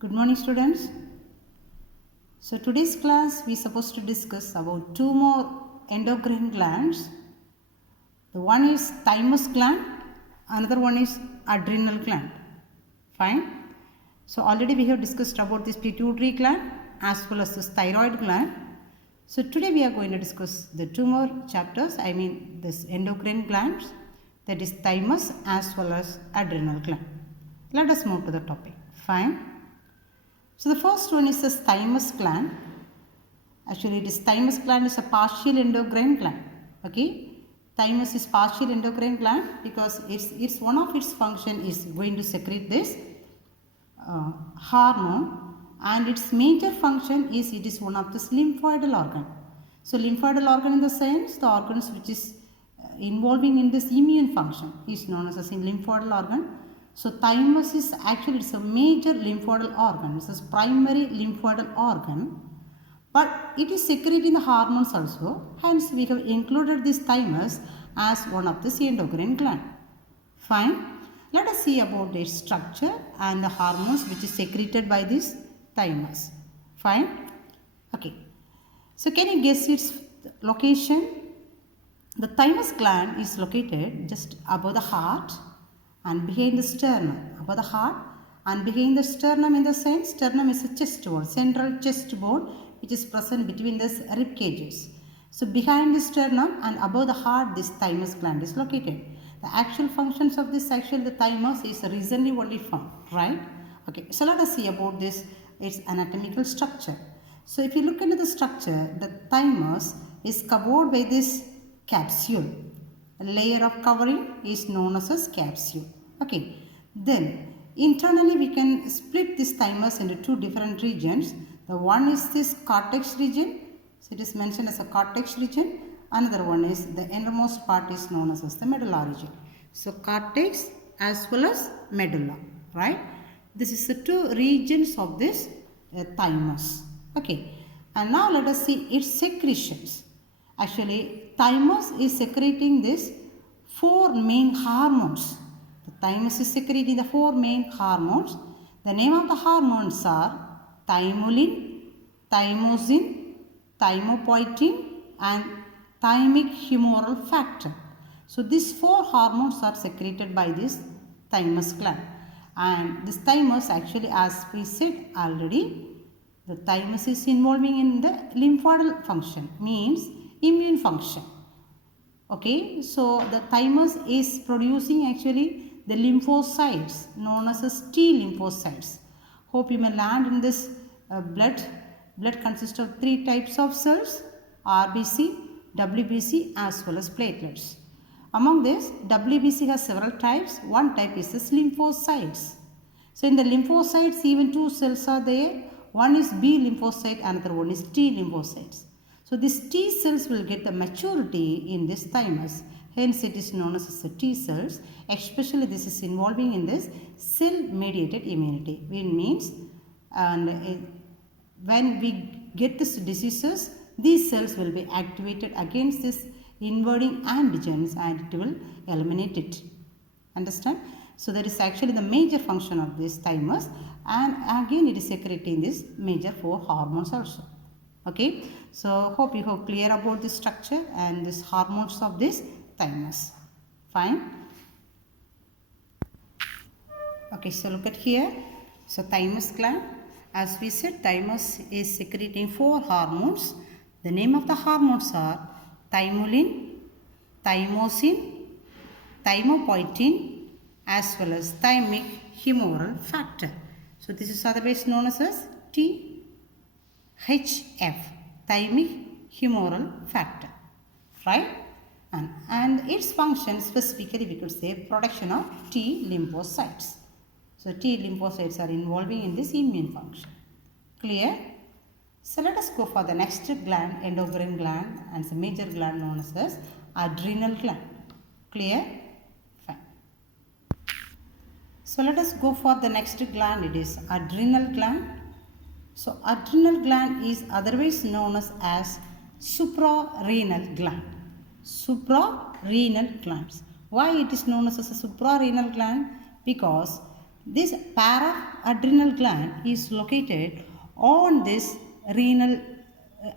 Good morning, students. So today's class we are supposed to discuss about two more endocrine glands. The one is thymus gland, another one is adrenal gland. Fine. So already we have discussed about this pituitary gland as well as this thyroid gland. So today we are going to discuss the two more chapters, I mean this endocrine glands, that is thymus as well as adrenal gland. Let us move to the topic. Fine. So the first one is the thymus gland. Actually, this thymus gland is a partial endocrine gland. Okay, thymus is partial endocrine gland because it's one of its function is going to secrete this hormone, and its major function is it is one of this lymphoidal organ. So lymphoidal organ in the sense the organs which is involving in this immune function is known as a lymphoidal organ. So thymus is actually it's a major lymphoidal organ. It's a primary lymphoidal organ, but it is secreting the hormones also. Hence we have included this thymus as one of this endocrine gland. Fine. Let us see about its structure and the hormones which is secreted by this thymus. Fine. Okay. So can you guess its location? The thymus gland is located just above the heart and behind the sternum. Above the heart and behind the sternum, in the sense sternum is a chest bone, central chest bone which is present between the rib cages. So behind the sternum and above the heart this thymus gland is located. The actual functions of this the thymus is recently only found, right? Okay, so let us see about this, its anatomical structure. So if you look into the structure, the thymus is covered by this capsule. A layer of covering is known as capsule. Okay, then internally we can split this thymus into two different regions. The one is this cortex region, so it is mentioned as a cortex region. Another one is the innermost part is known as the medulla region. So cortex as well as medulla, right? This is the two regions of this thymus. Okay, and now let us see its secretions. Actually, thymus is secreting this four main hormones. The thymus is secreting the four main hormones. The name of the hormones are thymolin, thymosin, thymopoietin and thymic humoral factor. So these four hormones are secreted by this thymus gland. And this thymus actually, as we said already, the thymus is involving in the lymphoidal function, means immune function. Okay, so the thymus is producing actually the lymphocytes known as T lymphocytes. Hope you may land in this blood. Blood consists of three types of cells: RBC, WBC as well as platelets. Among this, WBC has several types. One type is the lymphocytes. So in the lymphocytes, even two cells are there. One is B lymphocyte, another one is T lymphocytes. So these T cells will get the maturity in this thymus. Hence it is known as the T cells. Especially this is involving in this cell-mediated immunity. It means when we get these diseases, these cells will be activated against this invading antigens and it will eliminate it. Understand? So that is actually the major function of this thymus, and again it is secreting this major four hormones also. Okay, so hope you have clear about the structure and this hormones of this thymus. Fine. Okay, so look at here. So thymus gland, as we said, thymus is secreting four hormones. The name of the hormones are thymolin, thymosin, thymopoietin as well as thymic humoral factor. So this is otherwise known as THF, thymic humoral factor, right? And its function specifically we could say production of T lymphocytes. So T lymphocytes are involving in this immune function. Clear? So let us go for the next gland, endocrine gland, and the major gland known as adrenal gland. Clear? Fine. So let us go for the next gland. It is adrenal gland. So adrenal gland is otherwise known as suprarenal gland. Suprarenal glands. Why it is known as a suprarenal gland? Because This para-adrenal gland is located on this renal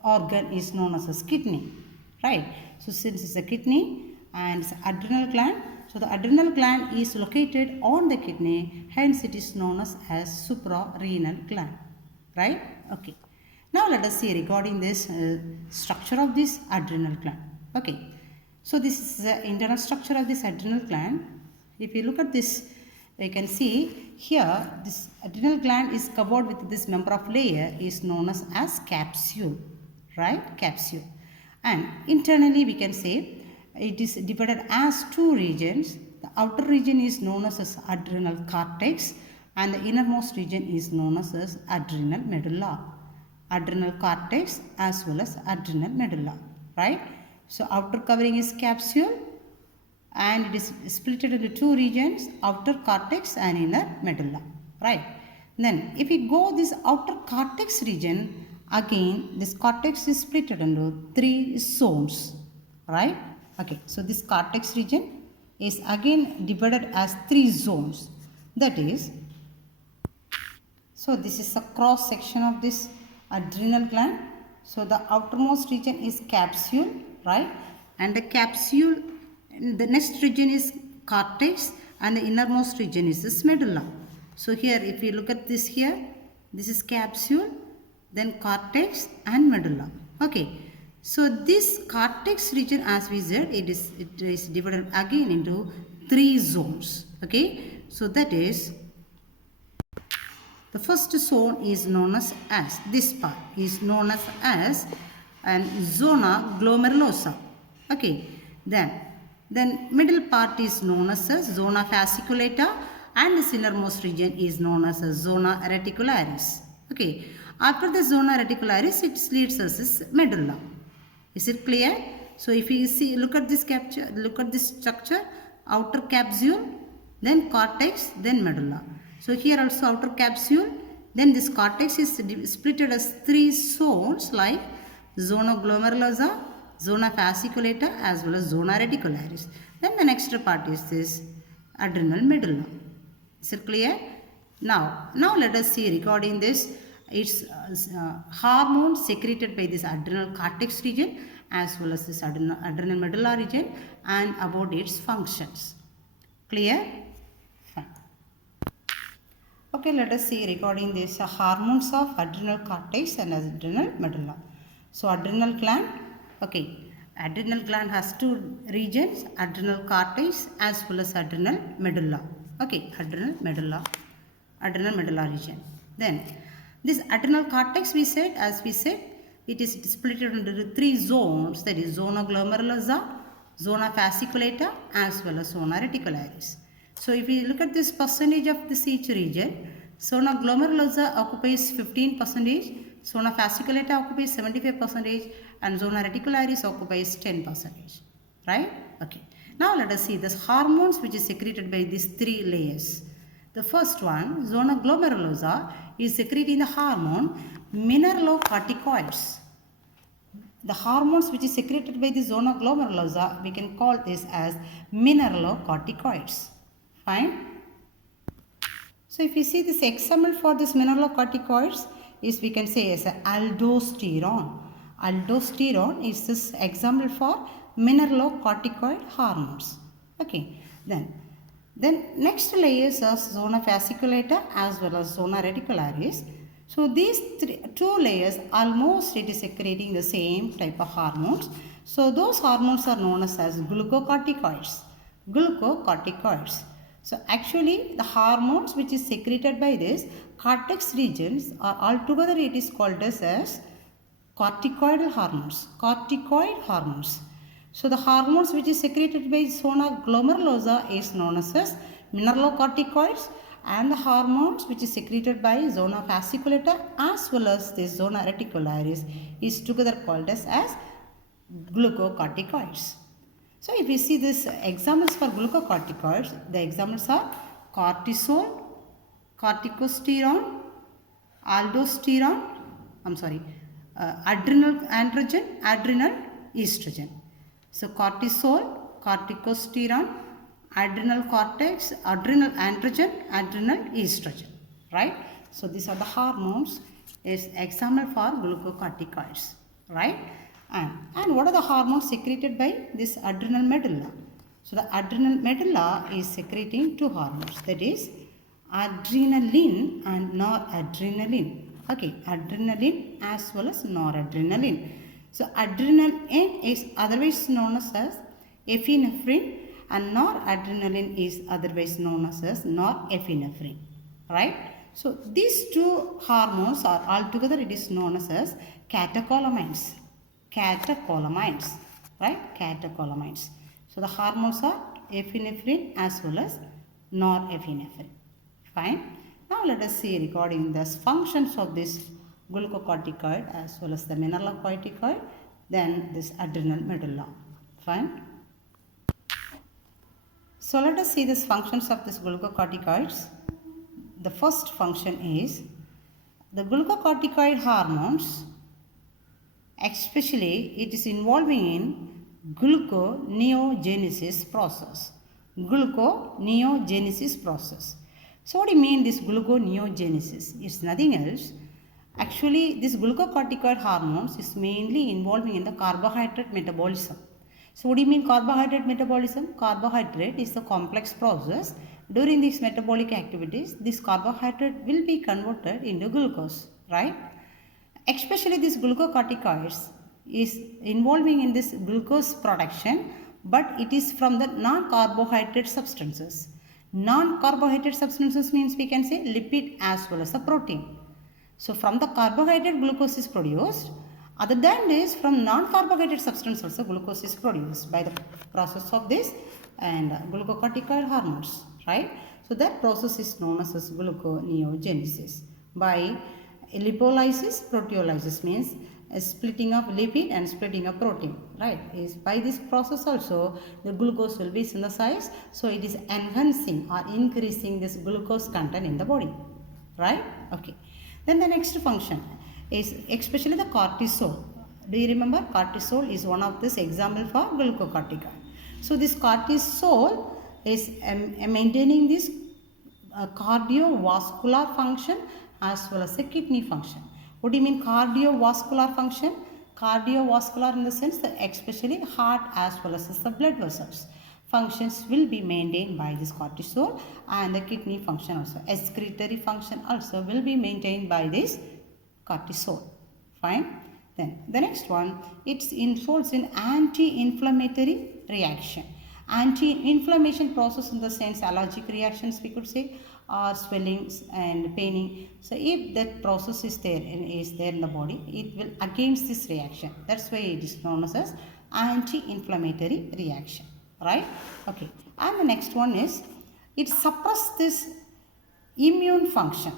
organ is known as kidney, right? So since it's a kidney and it's adrenal gland, so the adrenal gland is located on the kidney, hence it is known as suprarenal gland, right? Okay. Now let us see regarding this structure of this adrenal gland. Okay. So this is the internal structure of this adrenal gland. If you look at this, you can see here this adrenal gland is covered with this member of layer is known as capsule, right? Capsule. And internally we can say it is divided as two regions. The outer region is known as adrenal cortex and the innermost region is known as adrenal medulla. Adrenal cortex as well as adrenal medulla, right? So outer covering is capsule and it is split into two regions, outer cortex and inner medulla, right? Then if we go this outer cortex region, again this cortex is split into three zones, right? Okay, so this cortex region is again divided as three zones. That is, so this is a cross section of this adrenal gland. So the outermost region is capsule, right? And the capsule, the next region is cortex and the innermost region is this medulla. So here if you look at this here, this is capsule, then cortex and medulla. Okay. So this cortex region, as we said, it is divided again into three zones. Okay. So that is, the first zone is known as this part is known as and zona glomerulosa. Okay. Then middle part is known as zona fasciculata and the innermost region is known as zona reticularis. Okay. After the zona reticularis, it leads us as medulla. Is it clear? So if you see, look at this capture, look at this structure, outer capsule, then cortex, then medulla. So here also outer capsule, then this cortex is split as three zones like zona glomerulosa, zona fasciculata as well as zona reticularis. Then the next part is this adrenal medulla. Is it clear? Now let us see regarding this. It's hormones secreted by this adrenal cortex region as well as this adrenal medulla region and about its functions. Clear? Fine. Okay, let us see regarding this hormones of adrenal cortex and adrenal medulla. So adrenal gland, okay, adrenal gland has two regions, adrenal cortex as well as adrenal medulla. Okay, adrenal medulla region. Then this adrenal cortex, as we said, it is split into three zones, that is zona glomerulosa, zona fasciculata as well as zona reticularis. So if we look at this percentage of this each region, zona glomerulosa occupies 15%, zona fasciculata occupies 75% and zona reticularis occupies 10%, right? Okay. Now let us see this hormones which is secreted by these three layers. The first one, zona glomerulosa, is secreting the hormone mineralocorticoids. The hormones which is secreted by the zona glomerulosa, we can call this as mineralocorticoids. Fine. So if you see this example for this mineralocorticoids is, we can say as aldosterone. Aldosterone is this example for mineralocorticoid hormones. Okay. Then next layers are zona fasciculata as well as zona reticularis. So these two layers almost it is secreting the same type of hormones. So those hormones are known as glucocorticoids. Glucocorticoids. So actually the hormones which is secreted by this cortex regions are altogether it is called as corticoid hormones. Corticoid hormones. So the hormones which is secreted by zona glomerulosa is known as mineralocorticoids, and the hormones which is secreted by zona fasciculata as well as the zona reticularis is together called as glucocorticoids. So if you see this examples for glucocorticoids, the examples are cortisol, corticosterone, aldosterone, adrenal androgen, adrenal estrogen. So cortisol, corticosterone, adrenal cortex, adrenal androgen, adrenal estrogen, right? So these are the hormones is example for glucocorticoids, right? And what are the hormones secreted by this adrenal medulla? So the adrenal medulla is secreting two hormones, that is adrenaline and noradrenaline. Okay, adrenaline as well as noradrenaline. So adrenaline is otherwise known as epinephrine and noradrenaline is otherwise known as norepinephrine, right? So these two hormones are altogether it is known as catecholamines. Catecholamines, right? Catecholamines. So the hormones are epinephrine as well as norepinephrine. Fine. Now let us see regarding the functions of this glucocorticoid as well as the mineralocorticoid, then this adrenal medulla. Fine. So let us see the functions of this glucocorticoids. The first function is the glucocorticoid hormones, especially it is involving in gluconeogenesis process. Gluconeogenesis process. So what do you mean this gluconeogenesis? It's nothing else. Actually, this glucocorticoid hormones is mainly involving in the carbohydrate metabolism. So what do you mean carbohydrate metabolism? Carbohydrate is the complex process. During these metabolic activities, this carbohydrate will be converted into glucose, right? Especially these glucocorticoids is involving in this glucose production, but it is from the non-carbohydrate substances. Non-carbohydrate substances means we can say lipid as well as a protein. So from the carbohydrate glucose is produced. Other than this, from non-carbohydrate substance also glucose is produced by the process of this and glucocorticoid hormones, right? So that process is known as gluconeogenesis. By lipolysis, proteolysis means splitting of lipid and splitting of protein, right? Is by this process also the glucose will be synthesized, so it is enhancing or increasing this glucose content in the body, right? Okay. Then the next function is especially the cortisol. Do you remember cortisol is one of this example for glucocorticoid. So this cortisol is maintaining this cardiovascular function as well as a kidney function. What do you mean cardiovascular function? Cardiovascular in the sense that especially heart as well as the blood vessels functions will be maintained by this cortisol, and the kidney function also, excretory function also will be maintained by this cortisol. Fine. Then the next one, it involves in anti-inflammatory reaction. Anti-inflammation process in the sense allergic reactions we could say, or swellings and paining. So if that process is there in the body, it will against this reaction. That's why it is known as anti-inflammatory reaction, right? Okay. And the next one is it suppresses this immune function.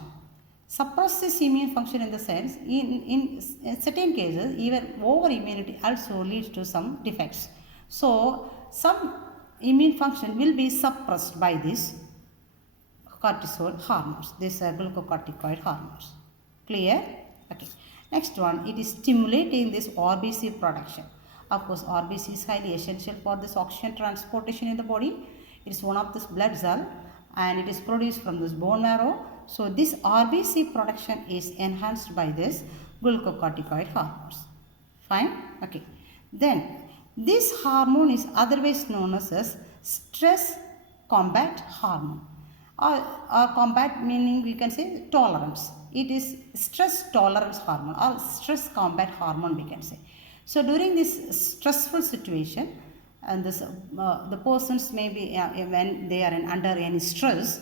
Suppress this immune function in the sense in certain cases even over immunity also leads to some defects. So some immune function will be suppressed by this cortisol hormones, this glucocorticoid hormones. Clear? Okay. Next one, it is stimulating this RBC production. Of course, RBC is highly essential for this oxygen transportation in the body. It is one of this blood cell and it is produced from this bone marrow. So this RBC production is enhanced by this glucocorticoid hormones. Fine? Okay. Then this hormone is otherwise known as stress combat hormone. Or combat meaning we can say tolerance. It is stress tolerance hormone or stress combat hormone we can say. So during this stressful situation, and this the persons may be when they are under any stress,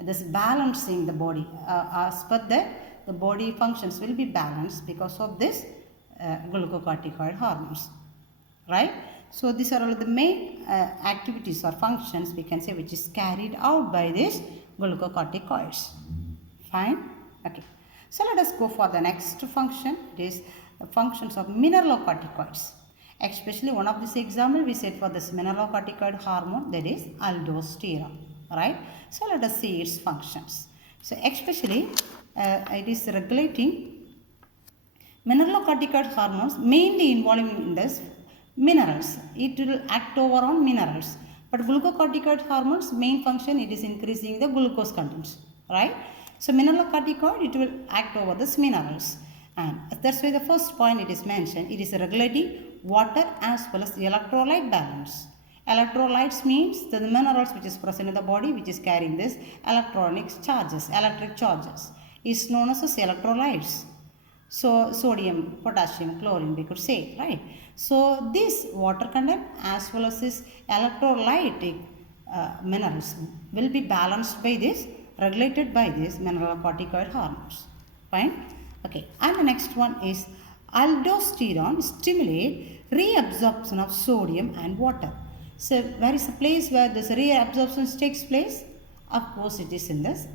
this balancing the body as per that the body functions will be balanced because of this glucocorticoid hormones, right? So these are all the main activities or functions we can say which is carried out by these glucocorticoids. Fine? Okay. So let us go for the next function. It is the functions of mineralocorticoids. Especially one of this example we said for this mineralocorticoid hormone, that is aldosterone. Right? So let us see its functions. So especially it is regulating mineralocorticoid hormones mainly involving in this minerals. It will act over on minerals. But glucocorticoid hormones main function, it is increasing the glucose contents, right? So mineralocorticoid, it will act over the minerals, and that's why the first point it is mentioned, it is regulating water as well as the electrolyte balance. Electrolytes means the minerals which is present in the body which is carrying this electric charges is known as electrolytes. So sodium, potassium, chlorine we could say, right? So this water content as well as this electrolytic minerals will be balanced by this, regulated by this mineralocorticoid hormones. Fine? Okay, and the next one is aldosterone stimulate reabsorption of sodium and water. So where is the place where this reabsorption takes place? Of course it is in this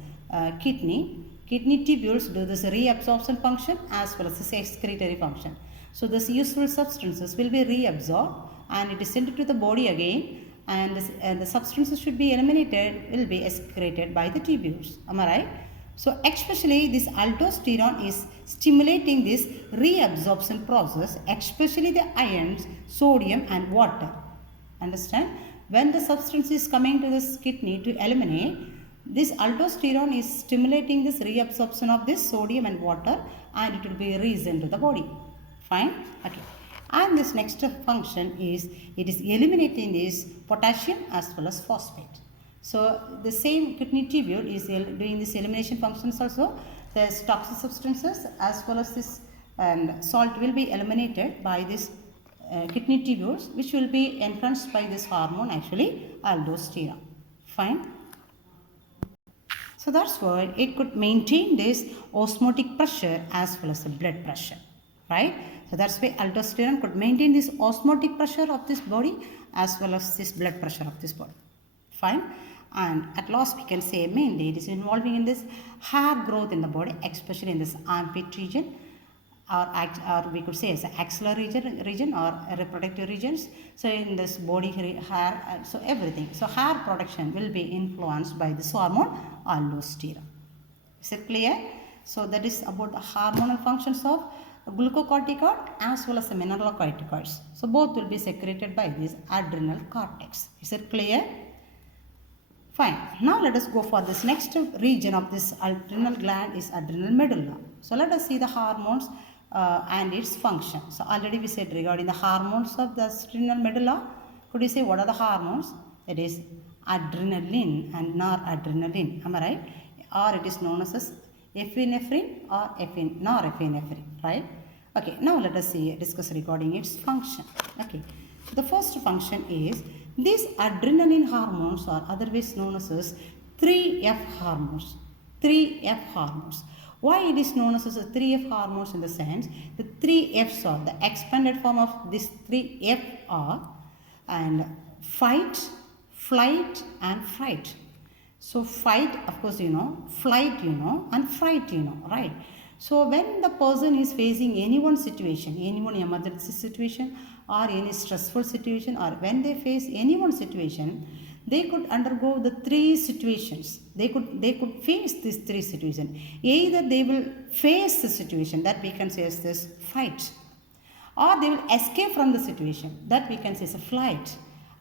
kidney. Kidney tubules do this reabsorption function as well as this excretory function. So these useful substances will be reabsorbed and it is sent to the body again, and the substances should be eliminated, will be excreted by the tubules. Am I right? So especially this aldosterone is stimulating this reabsorption process, especially the ions, sodium and water. Understand? When the substance is coming to this kidney to eliminate, this aldosterone is stimulating this reabsorption of this sodium and water, and it will be released into the body. Fine? Okay. And this next function is, it is eliminating this potassium as well as phosphate. So the same kidney tubule is doing this elimination functions also. There's toxic substances as well as this salt will be eliminated by this kidney tubules, which will be enhanced by this hormone, actually aldosterone. Fine? So that's why it could maintain this osmotic pressure as well as the blood pressure, right? So that's why aldosterone could maintain this osmotic pressure of this body as well as this blood pressure of this body. Fine? And at last we can say mainly it is involving in this hair growth in the body, especially in this armpit region, or we could say as an axillary region or reproductive regions. So in this body hair, so everything. So hair production will be influenced by this hormone aldosterone. Is it clear? So that is about the hormonal functions of glucocorticoid as well as the mineralocorticoids. So both will be secreted by this adrenal cortex. Is it clear? Fine. Now let us go for this next region of this adrenal gland is adrenal medulla. So let us see the hormones and its function. So already we said regarding the hormones of the adrenal medulla. Could you say what are the hormones? It is adrenaline and noradrenaline. Am I right? Or it is known as epinephrine or norepinephrine. Right? Okay. Now let us discuss regarding its function. Okay. The first function is these adrenaline hormones are otherwise known as 3F hormones. 3F hormones. Why it is known as 3F hormones in the sense the 3Fs are the expanded form of this 3F are and fight, flight and fright. So fight, of course you know, flight you know, and fright you know, right? So when the person is facing any one situation, any one emergency situation or any stressful situation, or when they face any one situation, they could undergo the three situations. They could face these three situations. Either they will face the situation, that we can say as this fight, or they will escape from the situation, that we can say as a flight,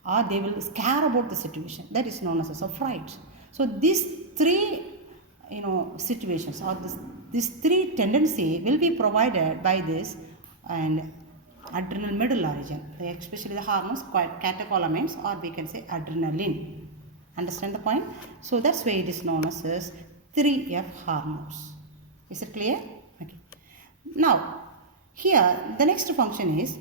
or they will scare about the situation, that is known as a fright. So these three situations or this three tendency will be provided by this and adrenal medulla region, especially the hormones catecholamines, or we can say adrenaline. Understand the point? So that's why it is known as 3F hormones. Is it clear? Okay. Now here the next function is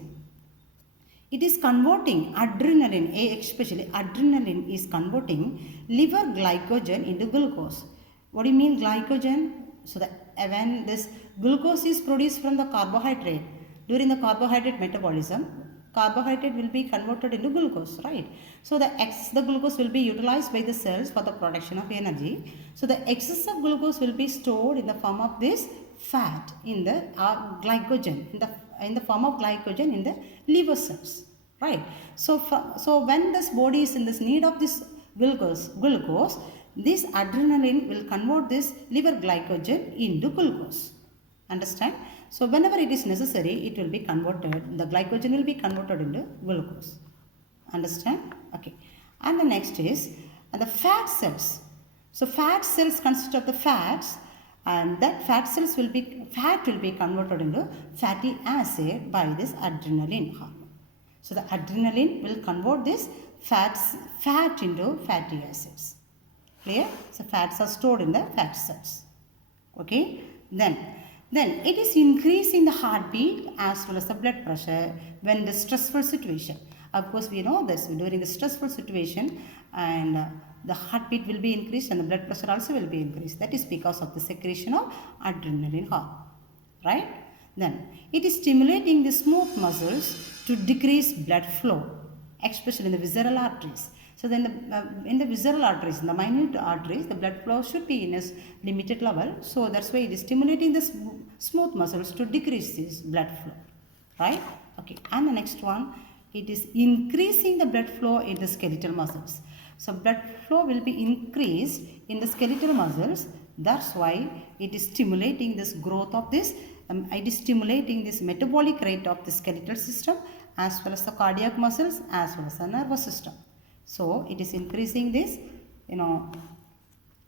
it is converting adrenaline, especially adrenaline is converting liver glycogen into glucose. What do you mean glycogen? So that when this glucose is produced from the carbohydrate, during the carbohydrate metabolism, carbohydrate will be converted into glucose, right? So the glucose will be utilized by the cells for the production of energy. So the excess of glucose will be stored in the form of this fat in the glycogen, in the form of glycogen in the liver cells, right? So when this body is in this need of this glucose, this adrenaline will convert this liver glycogen into glucose. Understand? So whenever it is necessary, it will be converted, the glycogen will be converted into glucose. Understand? Okay. And the next is the fat cells. So fat cells consist of the fats, and that fat will be converted into fatty acid by this adrenaline hormone. So the adrenaline will convert this fat into fatty acids. Clear? So fats are stored in the fat cells. Okay. Then it is increasing the heartbeat as well as the blood pressure when the stressful situation. Of course, we know this during the stressful situation, and the heartbeat will be increased and the blood pressure also will be increased. That is because of the secretion of adrenaline hormone. Right? Then it is stimulating the smooth muscles to decrease blood flow, especially in the visceral arteries. So then in the visceral arteries, in the minute arteries, the blood flow should be in a limited level. So that's why it is stimulating the smooth muscles to decrease this blood flow. Right? Okay. And the next one, it is increasing the blood flow in the skeletal muscles. So blood flow will be increased in the skeletal muscles. That's why it is stimulating this growth of this. It is stimulating this metabolic rate of the skeletal system as well as the cardiac muscles as well as the nervous system. So it is increasing this,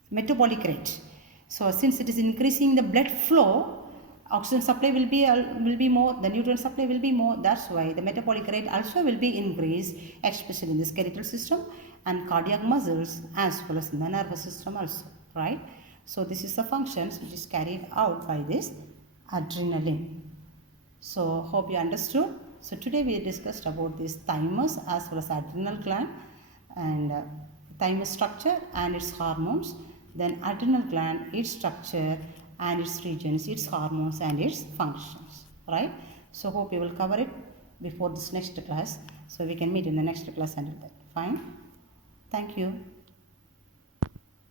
metabolic rate. So since it is increasing the blood flow, oxygen supply will be more, the nutrient supply will be more. That's why the metabolic rate also will be increased, especially in the skeletal system and cardiac muscles as well as in the nervous system also. Right? So this is the functions which is carried out by this adrenaline. So hope you understood. So today we discussed about this thymus as well as adrenal gland, and thymus structure and its hormones, then adrenal gland, its structure and its regions, its hormones and its functions. Right? So hope you will cover it before this next class. So we can meet in the next class until that. Fine. Thank you.